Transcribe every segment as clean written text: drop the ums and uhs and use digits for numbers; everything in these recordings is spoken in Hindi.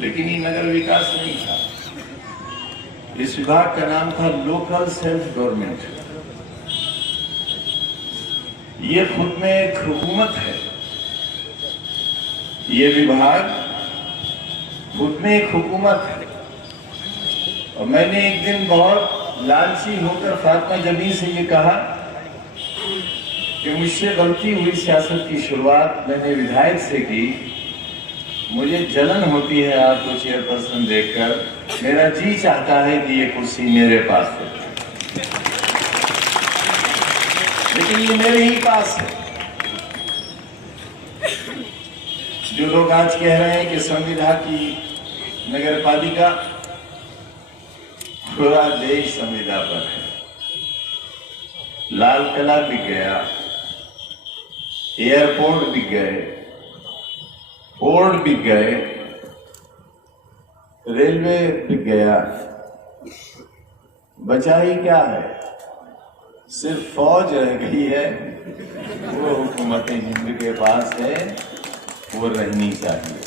लेकिन ये नगर विकास नहीं था। इस विभाग का नाम था लोकल सेल्फ गवर्नमेंट। ये खुद में एक हुकूमत है। ये विभाग खुद में एक हुकूमत है। और मैंने एक दिन बहुत लालची होकर फातिमा जमीन से ये कहा कि मुझसे गलती हुई, सियासत की शुरुआत मैंने विधायक से की। मुझे जलन होती है आपको चेयरपर्सन देखकर। मेरा जी चाहता है कि ये कुर्सी मेरे पास हो, लेकिन ये मेरे ही पास है। जो लोग आज कह रहे हैं कि संविदा की नगर पालिका, पूरा देश संविदा पर है। लाल किला बिक गया, एयरपोर्ट बिक गए, पोर्ट बिक गए, रेलवे बिक गया। बचा ही क्या है? सिर्फ फौज रह गई है। वो हुकूमतें जिनके पास है वो रहनी चाहिए।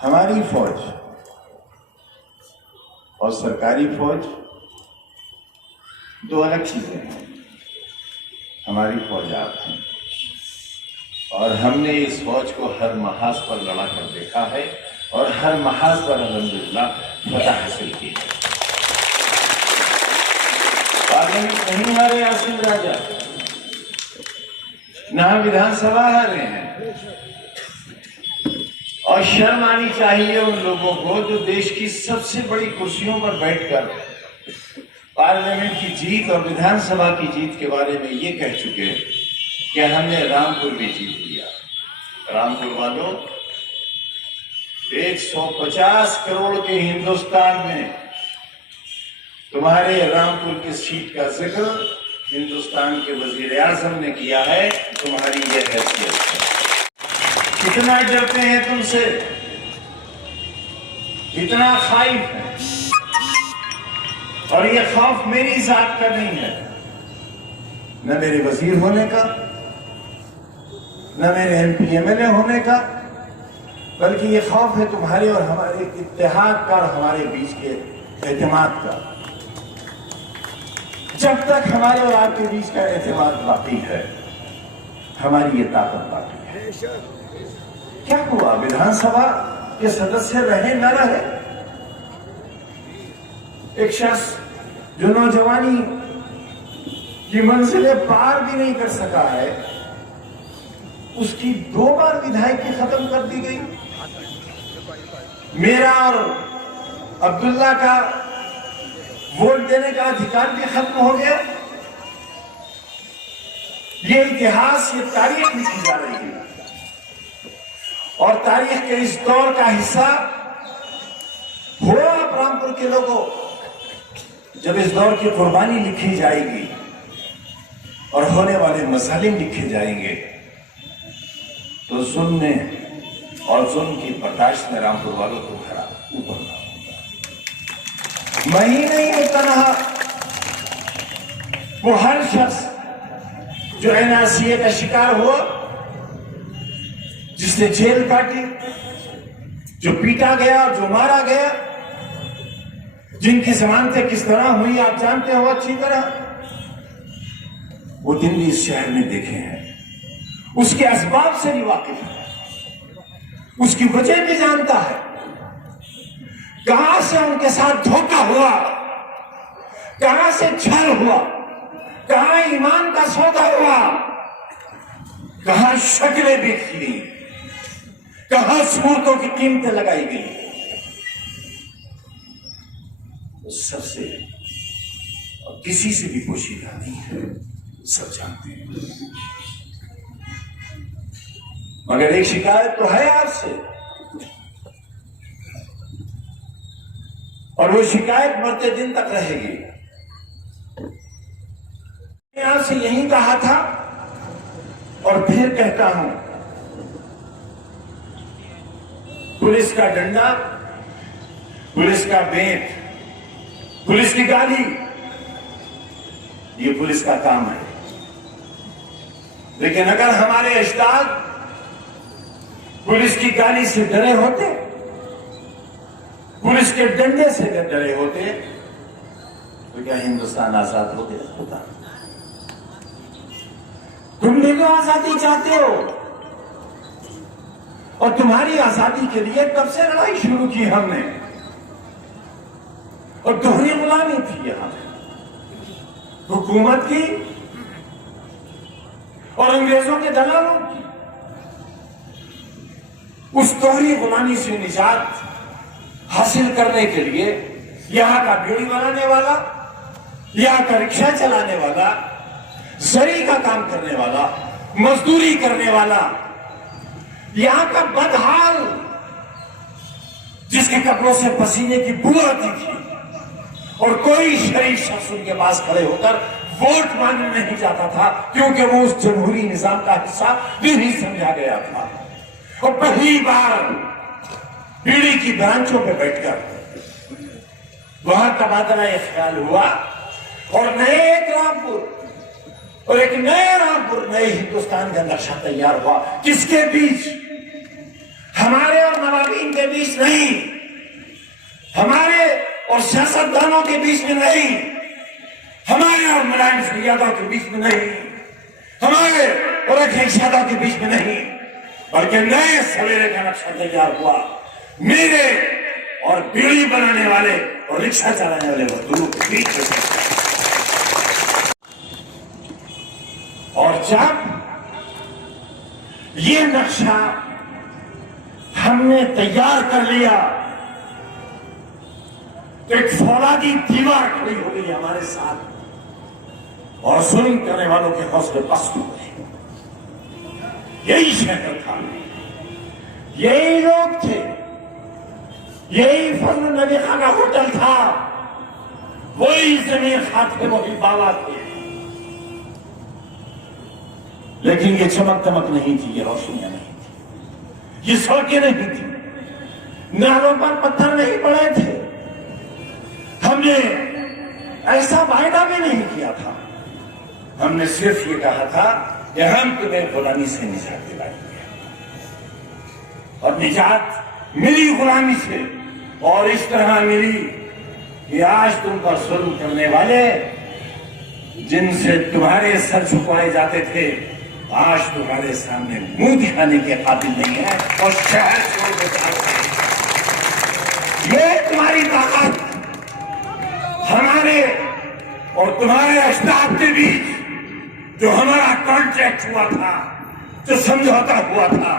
हमारी फौज और सरकारी फौज दो अलग चीजें हैं। हमारी फौज आप हैं और हमने इस फौज को हर महाज पर लड़ा कर देखा है और हर महाज पर अल्हम्दुलिल्लाह फतह हासिल की है। पार्लियामेंट नहीं हारे आसिम राजा, न विधानसभा हारे हैं। और शर्म आनी चाहिए उन लोगों को जो देश की सबसे बड़ी कुर्सियों पर बैठकर पार्लियामेंट की जीत और विधानसभा की जीत के बारे में ये कह चुके कि हमने रामपुर भी जीत लिया। रामपुर वालों, 150 करोड़ के हिंदुस्तान में तुम्हारे रामपुर की सीट का जिक्र हिंदुस्तान के वजीर आजम ने किया है। तुम्हारी यह हैसियत है। कितना डरते हैं तुमसे, कितना खाइफ है। और ये खौफ मेरी जात का नहीं है, न मेरे वजीर होने का, न मेरे MP MLA होने का, बल्कि ये खौफ है तुम्हारे और हमारे इत्तेहाद का और हमारे बीच के एतमाद का। जब तक हमारे और आपके बीच का एतमाद बाकी है, हमारी ये ताकत बाकी है। क्या हुआ? विधानसभा के सदस्य रहे न रहे, एक शख्स जो नौजवानी की मंजिलें पार भी नहीं कर सका है, उसकी 2 बार विधायकी खत्म कर दी गई। मेरा और अब्दुल्ला का वोट देने का अधिकार भी खत्म हो गया। ये इतिहास, ये तारीख लिखी जा रही है और तारीख के इस दौर का हिस्सा हो आप रामपुर के लोगों। जब इस दौर की कुर्बानी लिखी जाएगी और होने वाले मसालिम लिखे जाएंगे तो जुल्म और जुल्म की बर्दाश्त में रामपुर वालों को खड़ा उतरना होगा। मैं ही नहीं उतरना, वो हर शख्स जो NRCA का शिकार हुआ, जिसने जेल काटी, जो पीटा गया, जो मारा गया, जिनकी जमानतें किस तरह हुई आप जानते हो अच्छी तरह। वो दिन भी इस शहर में देखे हैं, उसके असबाब से भी वाकिफ है, उसकी वजह भी जानता है। कहां से उनके साथ धोखा हुआ, कहां से छल हुआ, कहां ईमान का सौदा हुआ, कहां शक्लें बिखरी, कहां सूरतों की कीमतें लगाई गई। सबसे और किसी से भी पोशीदा नहीं है, सब जानते हैं। मगर एक शिकायत तो है आपसे, और वो शिकायत मरते दिन तक रहेगी। मैं आपसे यही कहा था और फिर कहता हूं, पुलिस का डंडा, पुलिस का बेंत, पुलिस की गाली, ये पुलिस का काम है। लेकिन अगर हमारे अजदाद पुलिस की गाली से डरे होते, पुलिस के डंडे से डरे होते तो क्या हिंदुस्तान आजाद हो गया होता? तुम भी तो आजादी चाहते हो, और तुम्हारी आजादी के लिए कब से लड़ाई शुरू की हमने, और दोहरी गुलामी थी यहां हुकूमत की और अंग्रेजों के दलालों की। उस दोहरी गुलामी से निजात हासिल करने के लिए यहां का बीड़ी बनाने वाला, यहां का रिक्शा चलाने वाला, जरी का काम करने वाला, मजदूरी करने वाला, यहां का बदहाल जिसके कपड़ों से पसीने की बू आती थी और कोई शरीफ शख्स उनके पास खड़े होकर वोट मांगने नहीं जाता था क्योंकि वो उस जमहूरी निजाम का हिस्सा भी नहीं समझा गया था। और पहली बार पीढ़ी की ब्रांचों पे बैठकर वहां तबादला ख्याल हुआ और नए एक रामपुर और एक नए रामपुर, नए हिंदुस्तान का नक्शा तैयार हुआ। किसके बीच? हमारे और नवाबीन के बीच नहीं, हमारे और सियासतदानों के बीच में नहीं, हमारे और मुलायम सिंह यादव के बीच में नहीं, हमारे और अखिलेश यादव के बीच में नहीं, बल्कि नए सवेरे का नक्शा तैयार हुआ मेरे और बीड़ी बनाने वाले और रिक्शा चलाने वाले मजदूरों के बीच में। और जब ये नक्शा हमने तैयार कर लिया तो एक फौलादी दीवार खड़ी हो गई हमारे साथ और जुल्म करने वालों के हौसले पस्त हो गए। यही शहर था, यही लोग थे, यही फजल नबी खाना होटल था, वही जमीन खाते, वही बाबा थे। लेकिन ये चमक दमक नहीं थी, ये रोशनियां नहीं थी, ये सड़कें नहीं थी, नालों पर पत्थर नहीं पड़े थे। हमने ऐसा वायदा भी नहीं किया था, हमने सिर्फ ये कहा था कि हम तुम्हें गुलामी से निजात दिलाएंगे, और निजात मिली गुलामी से, और इस तरह मिली कि आज तुम पर जुल्म करने वाले जिनसे तुम्हारे सर झुकवाए जाते थे आज तुम्हारे सामने मुंह दिखाने के काबिल नहीं है और शहर छोड़ देते। ये तुम्हारी ताकत हमारे और तुम्हारे अजदाद के बीच जो हमारा कॉन्ट्रैक्ट हुआ था, जो समझौता हुआ था,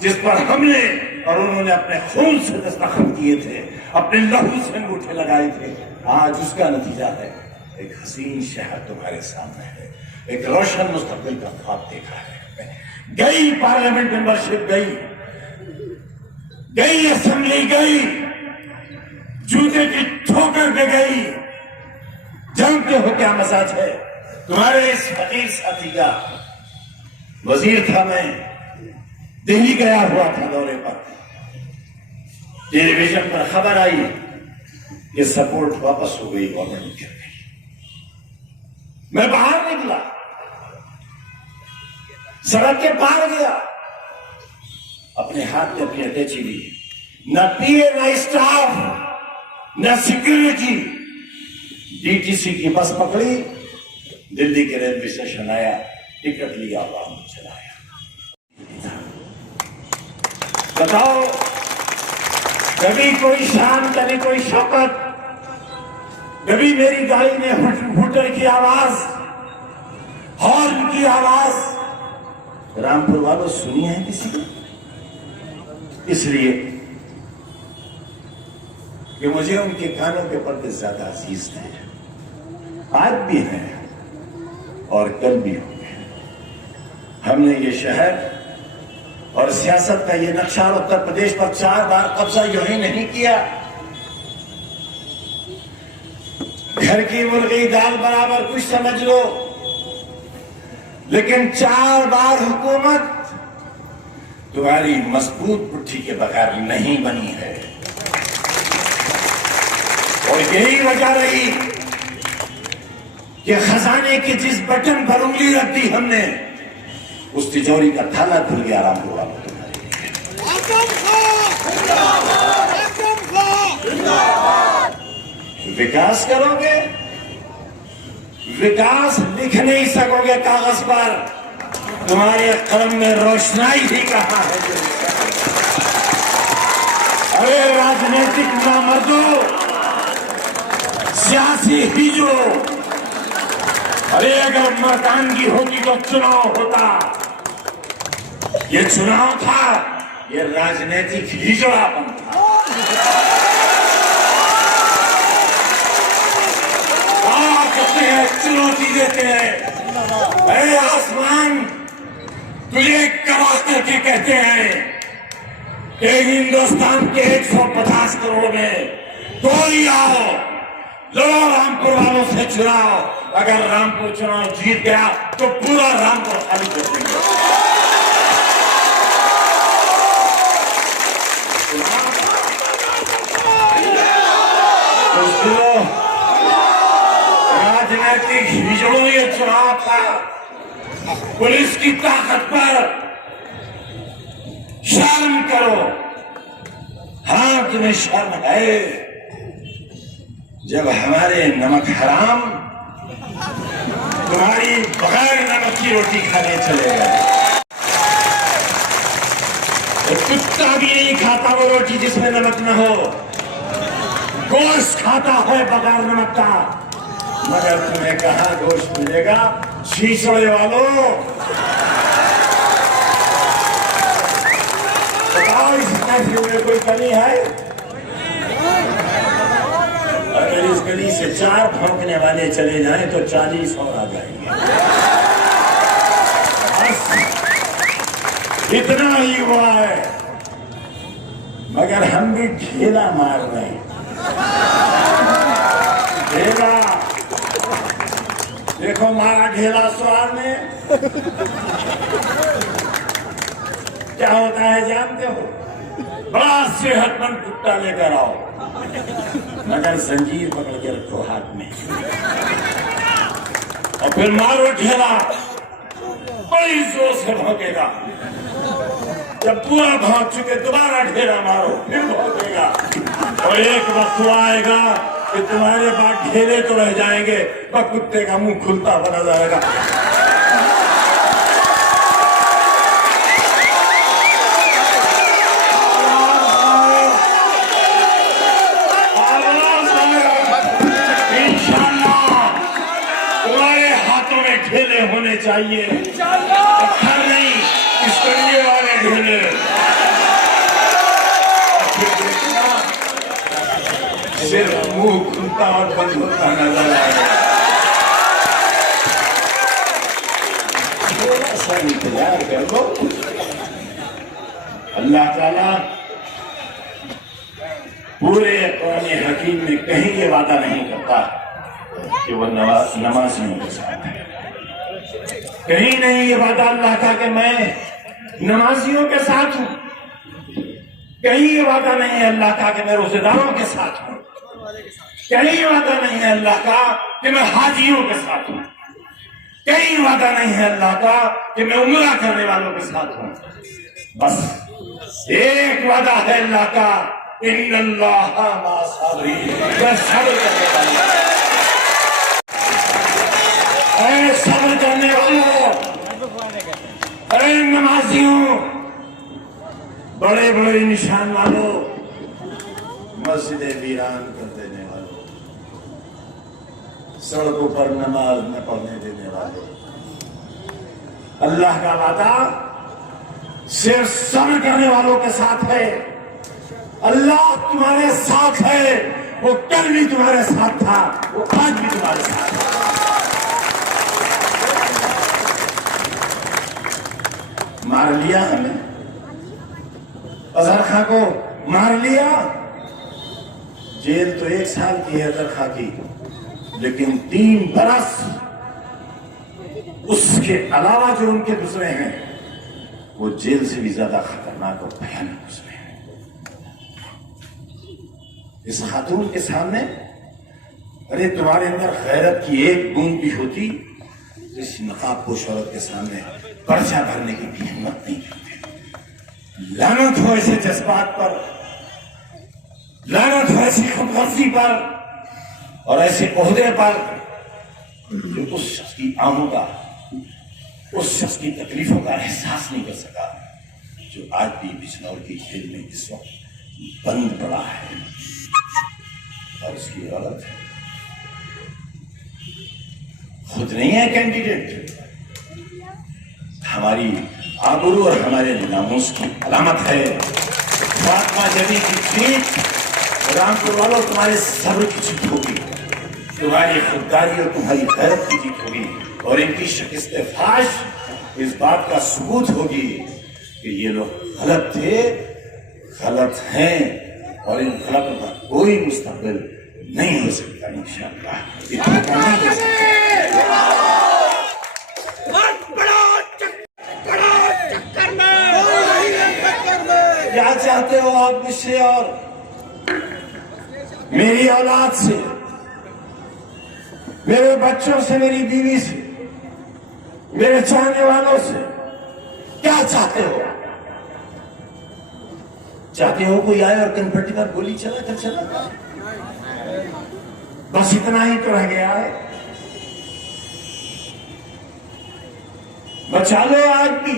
जिस पर हमने और उन्होंने अपने खून से दस्तखत किए थे, अपने लहू से अंगूठे लगाए थे, आज उसका नतीजा है एक हसीन शहर तुम्हारे सामने है, एक रोशन मुस्तकबिल का ख्वाब देखा है। गई पार्लियामेंट मेंबरशिप, गई असेंबली, गई जूते की ठोकर पे गई। जानते हो क्या मजाज है तुम्हारे इस फकीर साथी का? वजीर था मैं, दिल्ली गया हुआ था दौरे पर, टेलीविजन पर खबर आई कि सपोर्ट वापस हो गई, गवर्नमेंट गिर गई। मैं बाहर निकला, सड़क के पार गया, अपने हाथ में अपनी अटैची ली, न पीए न स्टाफ न सिक्योरिटी, डीटीसी की बस पकड़ी, दिल्ली के रेलवे स्टेशन आया, टिकट लिया, वाहन चलाया। बताओ, कभी कोई शान, कभी कोई शौकत, कभी मेरी गाड़ी में हूटर की आवाज, हॉर्न की आवाज रामपुर वालों सुनी है किसी ने? इसलिए कि मुझे उनके कानों के पर्दे ज्यादा अजीज थे, आज भी हैं और कल भी होंगे। हमने ये शहर और सियासत का ये नक्शा उत्तर प्रदेश पर 4 बार कब्जा यूं ही नहीं किया। घर की मुर्गी दाल बराबर कुछ समझ लो, लेकिन 4 बार हुकूमत तुम्हारी मजबूत पुट्ठी के बगैर नहीं बनी है। और यही वजह रही कि खजाने के जिस बटन पर उंगली रख दी हमने, उस तिजोरी का ताला खुल गया रामपुर वालों। विकास करोगे, विकास लिख नहीं सकोगे कागज पर, तुम्हारे कलम में रोशनाई ही कहां है। अरे राजनीतिक नामर्दों, सियासी हिजो, अरे अगर मर्दानगी होती तो चुनाव होता। ये चुनाव था, ये राजनीतिक हिजड़ापन था। कहते हैं चुनौती देते हैं, अरे आसमान तुझे करा करके कहते हैं कि हिंदुस्तान के 150 करोड़ में कोई आओ, लड़ो रामपुर वालों से चुनाव। अगर रामपुर चुनाव जीत गया तो पूरा रामपुर खाली कर देंगे। राजनीतिक हिजड़ों ये चुनाव था, पुलिस की ताकत पर शर्म करो। हाँ तुम्हें शर्म है जब हमारे नमक हराम तुम्हारी बगैर नमक की रोटी खाने चले गए। कुत्ता भी नहीं खाता वो रोटी जिसमें नमक न हो, गोश्त खाता है बगैर नमक का। मगर तुम्हें कहां गोश्त मिलेगा छीछड़े वालों। बताओ इस महफिल में कोई कमी है? अगर इस गली से 4 भौंकने वाले चले जाएं तो 40 और आ जाएंगे। इतना ही हुआ है, मगर हम भी ढेला मार रहे हैं। ढेला देखो, मारा ढेला सवार में क्या होता है जानते हो? बड़ा सेहतमंद कुत्ता लेकर आओ, मगर जंजीर पकड़ के रखो हाथ में और फिर मारो ढेला, बड़ी जोर से भौंकेगा। जब पूरा भौंक चुके दोबारा ढेला मारो, फिर भौंकेगा। और एक वक्त आएगा कि तुम्हारे पास ढेले तो रह जाएंगे पर कुत्ते का मुंह खुलता बना जाएगा। इंशाअल्लाह तुम्हारे हाथों में ढेले होने चाहिए, पत्थर नहीं, इसके वाले ढेले। सिर्फ मुंह खुलता और बंद होता नजर आएगा। थोड़ा सा इंतजार कर लो। अल्लाह ताला पूरे कुरान हकीम में कहीं ये वादा नहीं करता कि वो नमाजियों के साथ है। कहीं नहीं ये वादा अल्लाह का कि मैं नमाजियों के साथ हूं। कहीं ये वादा नहीं है अल्लाह का कि मैं रोजेदारों के साथ हूं। कहीं वादा नहीं है अल्लाह का कि मैं हाजियों के साथ हूं। कहीं वादा नहीं है अल्लाह का कि मैं उम्रा करने वालों के साथ हूं। बस एक वादा है अल्लाह का, इन्नल्लाह मा साबिरीन, मैं सब्र करने वाला। ऐ सब्र करने वालों, ऐ नमाजियों, बड़े बड़े निशान वालों, मस्जिदें वीरान कर देने वालों, सड़कों पर नमाज न पढ़ने देने वाले, अल्लाह का वादा सिर्फ सब्र करने वालों के साथ है। अल्लाह तुम्हारे साथ है, वो कल भी तुम्हारे साथ था, वो आज भी तुम्हारे साथ है। मार लिया हमें, अजहर खां को मार लिया। जेल तो 1 साल की है अजहर खां की, लेकिन 3 बरस उसके अलावा जो उनके गुजरे हैं वो जेल से भी ज्यादा खतरनाक और भयानक गुजरे हैं। इस खातून के सामने, अरे तुम्हारे अंदर गैरत की एक बूंद भी होती तो इस नकाबपोश औरत के सामने पर्चा भरने की भी हिम्मत नहीं करते। लानत हो ऐसे जज्बात पर, लानत हो ऐसी खुदगर्जी पर और ऐसे ओहदे पर जो उस शख्स की आमों का, उस शख्स की तकलीफों का एहसास नहीं कर सका, जो आज भी बिजनौर की जेल में इस वक्त बंद पड़ा है और उसकी औरत है, खुद नहीं है कैंडिडेट। हमारी आबरू और हमारे नामूस की अलामत है। फातिमा जबी की जीत, रामपुर वालों तुम्हारे सब्र की जीत होगी, तुम्हारी खुददारी और तुम्हारी गैरत की जीत होगी और इनकी शिकस्त फाश इस बात का सबूत होगी कि ये लोग गलत थे, गलत हैं और इन गलतों का कोई मुस्तकबिल नहीं हो सकता इंशाअल्लाह। क्या चाहते हो आप मुझसे और मेरी औलाद से, मेरे बच्चों से, मेरी बीवी से, मेरे चाहने वालों से? क्या चाहते हो? चाहते हो कोई आए और कनपट्टी पर गोली चला कर चला? बस इतना ही तो रह गया है। बचा लो आज भी,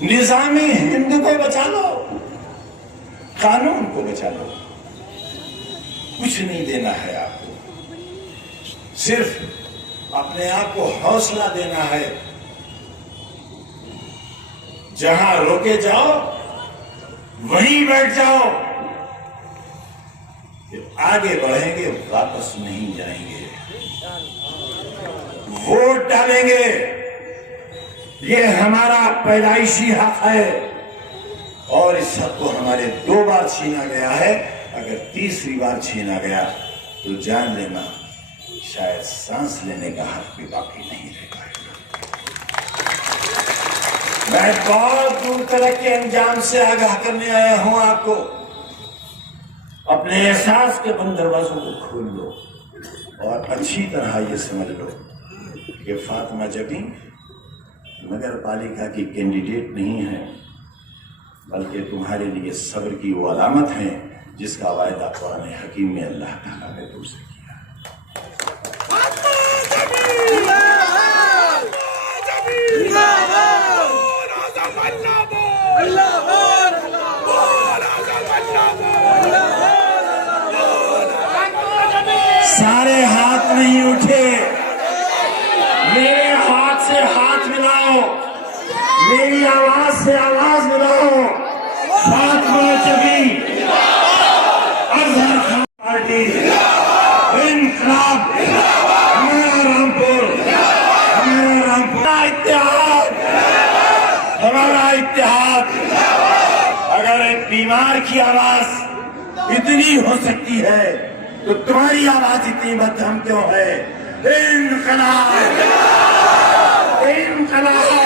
निजामी हिंद को बचा लो, कानून को बचा लो। कुछ नहीं देना है आपको, सिर्फ अपने आप को हौसला देना है। जहां रोके जाओ वहीं बैठ जाओ, जब आगे बढ़ेंगे वापस नहीं जाएंगे। वोट डालेंगे, ये हमारा पैदाइशी हक है और इस हक को हमारे 2 बार छीना गया है। अगर तीसरी बार छीना गया तो जान लेना शायद सांस लेने का हक भी बाकी नहीं रह पाएगा। मैं बहुत दूर तक के अंजाम से आगाह करने आया हूं आपको। अपने एहसास के बंद दरवाजों को खोल लो और अच्छी तरह ये समझ लो कि फातिमा जबी नगर पालिका की कैंडिडेट नहीं है, बल्कि तुम्हारे लिए सब्र की वो अलामत है जिसका वायदा कुरान हकीम में अल्लाह ताला ने तुमसे किया। सारे हाथ नहीं उठे, मेरे हाथ से हाथ मिलाओ, मेरी आवाज से आवाज मिलाओ। फातिमा जबी, अजहर खान पार्टी, इनकलाब, हमारा रामपुर, हमारा रामपुर, हमारा इत्तेहाद। अगर एक बीमार की आवाज इतनी हो सकती है तो तुम्हारी आवाज इतनी मध्यम क्यों है? इनकलाब, इनकलाब।